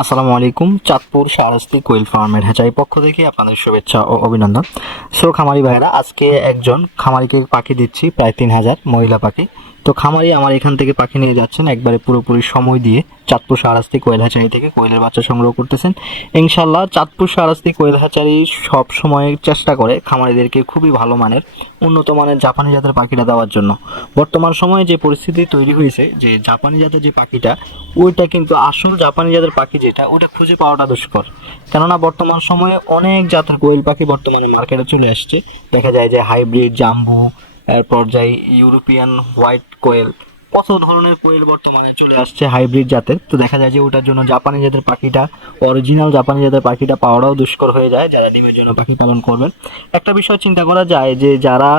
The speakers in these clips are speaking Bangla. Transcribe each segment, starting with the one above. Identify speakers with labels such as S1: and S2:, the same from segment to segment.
S1: আসসালামু আলাইকুম, চাঁদপুর সারস্তি কোয়েল ফার্মের হ্যাঁ পক্ষ থেকে আপনাদের শুভেচ্ছা ও অভিনন্দন। সো খামারি ভাইরা, আজকে একজন খামারিকে পাখি দিচ্ছি, প্রায় তিন হাজার মহিলা পাখি। তো খামারি আমার এখান থেকে পাখি নিয়ে যাচ্ছেন একবারে পুরোপুরি সময় দিয়ে। চাঁদপুর শাহরাস্তি কোয়েল হ্যাচারি থেকে কোয়েলের বাচ্চা সংগ্রহ করতেছেন। ইনশাল্লাহ চাঁদপুর শাহরাস্তি কোয়েল হ্যাচারি সব সময় চেষ্টা করে খামারিদেরকে খুবই ভালো মানের, উন্নত মানের জাপানি জাতের পাখিটা দেওয়ার জন্য। বর্তমান সময়ে যে পরিস্থিতি তৈরি হয়েছে, যে জাপানি জাতের যে পাখিটা, ওইটা কিন্তু আসল জাপানি জাতের পাখি যেটা ওটা খুঁজে পাওয়াটা দুষ্কর। কেননা বর্তমান সময়ে অনেক জাতের কোয়েল পাখি বর্তমানে মার্কেটে চলে আসছে। দেখা যায় যে হাইব্রিড, জাম্বু এরপর যাই ইউরোপিয়ান হোয়াইট কোয়েল কত ধরনের কোয়েল বর্তমানে চলে আসছে হাইব্রিড জাতের। তো দেখা যায় যে ওটার জন্য জাপানি জাতের পাখিটা অরিজিনাল জাপানি জাতের পাখিটা পাওয়াটাও দুষ্কর হয়ে যায়, যারা ডিমের জন্য পাখি পালন করবেন। একটা বিষয় চিন্তা করা যায় যে যারা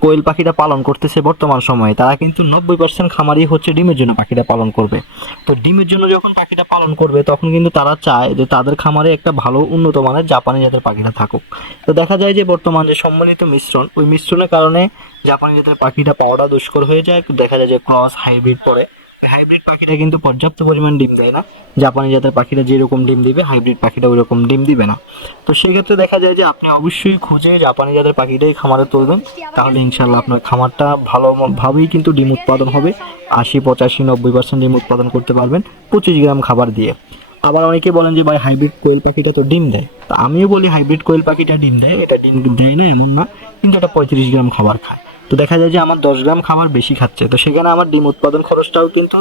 S1: কোয়েল পাখিটা পালন করতেছে বর্তমান সময়ে। তারা কিন্তু নব্বই পার্সেন্ট খামারই হচ্ছে ডিমের জন্য পাখিটা পালন করবে। তো ডিমের জন্য যখন পাখিটা পালন করবে, তখন কিন্তু তারা চায় যে তাদের খামারে একটা ভালো উন্নত মানের জাপানি জাতের পাখিটা থাকুক। তো দেখা যায় যে বর্তমান যে সম্মিলিত মিশ্রণ, ওই মিশ্রণের কারণে জাপানি জাতের পাখিটা পাওয়াটা দুষ্কর হয়ে যায়। দেখা যায় যে ক্রস, হাইব্রিড পরে। হাইব্রিড পাখিটা কিন্তু পর্যাপ্ত পরিমাণ ডিম দেয় না। জাপানি জাতের পাখিটা যেরকম ডিম দিবে হাইব্রিড পাখিটা ওই রকম ডিম দিবে না। তো সেই ক্ষেত্রে দেখা যায় যে আপনি অবশ্যই খুঁজে জাপানি জাতের পাখিটাই খামারে তুলবেন। তাহলে ইনশাল্লাহ আপনার খামারটা ভালোভাবেই কিন্তু ডিম উৎপাদন হবে। আশি, পঁচাশি, নব্বই পার্সেন্ট ডিম উৎপাদন করতে পারবেন পঁচিশ গ্রাম খাবার দিয়ে। আবার অনেকে বলেন যে, ভাই হাইব্রিড কোয়েল পাখিটা তো ডিম দেয়। তা আমিও বলি হাইব্রিড কোয়েল পাখিটা ডিম দেয়। এটা ডিম দেয় না, এমন না। কিন্তু এটা পঁয়ত্রিশ গ্রাম খাবার খায়। তো দেখা যায় যে আমার দশ গ্রাম খাবার বেশি খাচ্ছে। তো সেখানে আমার ডিম উৎপাদন খরচটাও কিন্তু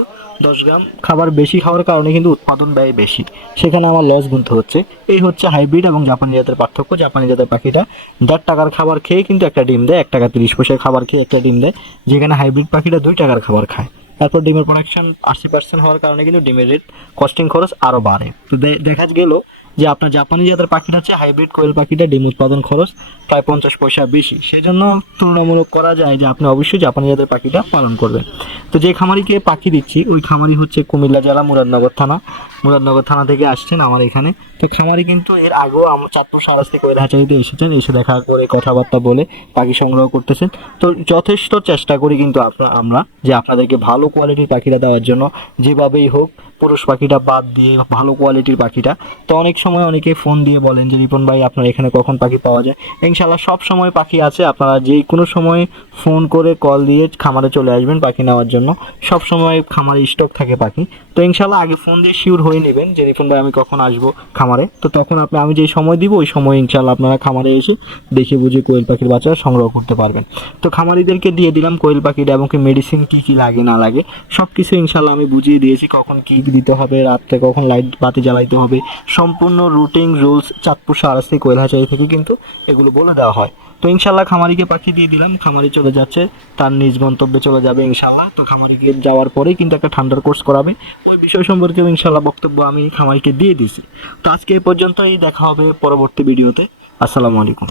S1: দশ গ্রাম খাবার বেশি খাওয়ার কারণে কিন্তু উৎপাদন ব্যয় বেশি। সেখানে আমার লস গুনতে হচ্ছে। এই হচ্ছে হাইব্রিড এবং জাপানি জাতের পার্থক্য। জাপানি জাতের পাখিটা দেড় টাকার খাবার খেয়ে কিন্তু একটা ডিম দেয়, এক টাকা তিরিশ পয়সার খাবার খেয়ে একটা ডিম দেয়। যেখানে হাইব্রিড পাখিটা দুই টাকার খাবার খায়। তারপর ডিমের প্রোডাকশন আশি পার্সেন্ট হওয়ার কারণে কিন্তু ডিমের রেট কস্টিং খরচ আরও বাড়ে। তো দেখা গেল যে আপনার জাপানি জাতের পাখিটা হচ্ছে হাইব্রিড কোয়েল পাখিটা ডিম উৎপাদন খরচ প্রায় পঞ্চাশ পয়সা বেশি। সেজন্য তুলনামূলক করা যায় যে আপনি অবশ্যই জাপানি জাতের পাখিটা পালন করবেন। তো যে খামারিকে পাখি দিচ্ছি, ওই খামারি হচ্ছে কুমিল্লা জেলা মুরাদনগর থানা। মুরাদনগর থানা থেকে আসছেন আমার এখানে। তো খামারি কিন্তু এর আগেও আমার চাঁদপুর সারাস্তি কোয়েল হাচারিতে এসেছেন, এসে দেখা করে কথাবার্তা বলে পাখি সংগ্রহ করতেছেন। তো যথেষ্ট চেষ্টা করি কিন্তু আমরা যে আপনাদেরকে ভালো কোয়ালিটির পাখিরা দেওয়ার জন্য যেভাবেই হোক পুরুষ পাখিটা বাদ দিয়ে ভালো কোয়ালিটির পাখিটা। তো অনেক সময় অনেকে ফোন দিয়ে বলেন যে, রিপন ভাই, আপনার এখানে কখন পাখি পাওয়া যায়? ইনশাল্লাহ সব সময় পাখি আছে। আপনারা যে কোনো সময় ফোন করে কল দিয়ে খামারে চলে আসবেন পাখি নেওয়ার জন্য। সব সময় খামারে স্টক থাকে পাখি। তো ইনশাল্লাহ আগে ফোন দিয়ে শিওর হয়ে নেবেন যে, রিপন ভাই, আমি কখন আসব খামারে? তো তখন আপনি, আমি যেই সময় দিব, ওই সময় ইনশাল্লাহ আপনারা খামারে এসে দেখে বুঝে কোয়েল পাখির বাচ্চা সংগ্রহ করতে পারবেন। তো খামারিদেরকে দিয়ে দিলাম কোয়েল পাখিটা এবং কি মেডিসিন কী কী লাগে না লাগে সব কিছু ইনশাল্লাহ আমি বুঝিয়ে দিয়েছি কখন কী দিতে হবে রাত্রে কখন লাইট বাতি জ্বালাইতে হবে, সম্পূর্ণ রুটিন রুলস চাঁদপুর সারাস্তি কোয়েল হাচারি থেকে কিন্তু এগুলো বলে দেওয়া হয়। তো ইনশাল্লাহ খামারিকে পাঠিয়ে দিয়ে দিলাম, খামারি চলে যাচ্ছে, তার নিজ গন্তব্যে চলে যাবে ইনশাল্লাহ। তো খামারিকে যাওয়ার পরেই কিন্তু একটা ঠান্ডার কোর্স করাবে। ওই বিষয় সম্পর্কে ইনশাল্লাহ বক্তব্য আমি খামারিকে দিয়ে দিছি। তো আজকে এ পর্যন্তই, দেখা হবে পরবর্তী ভিডিওতে আসসালামু আলাইকুম।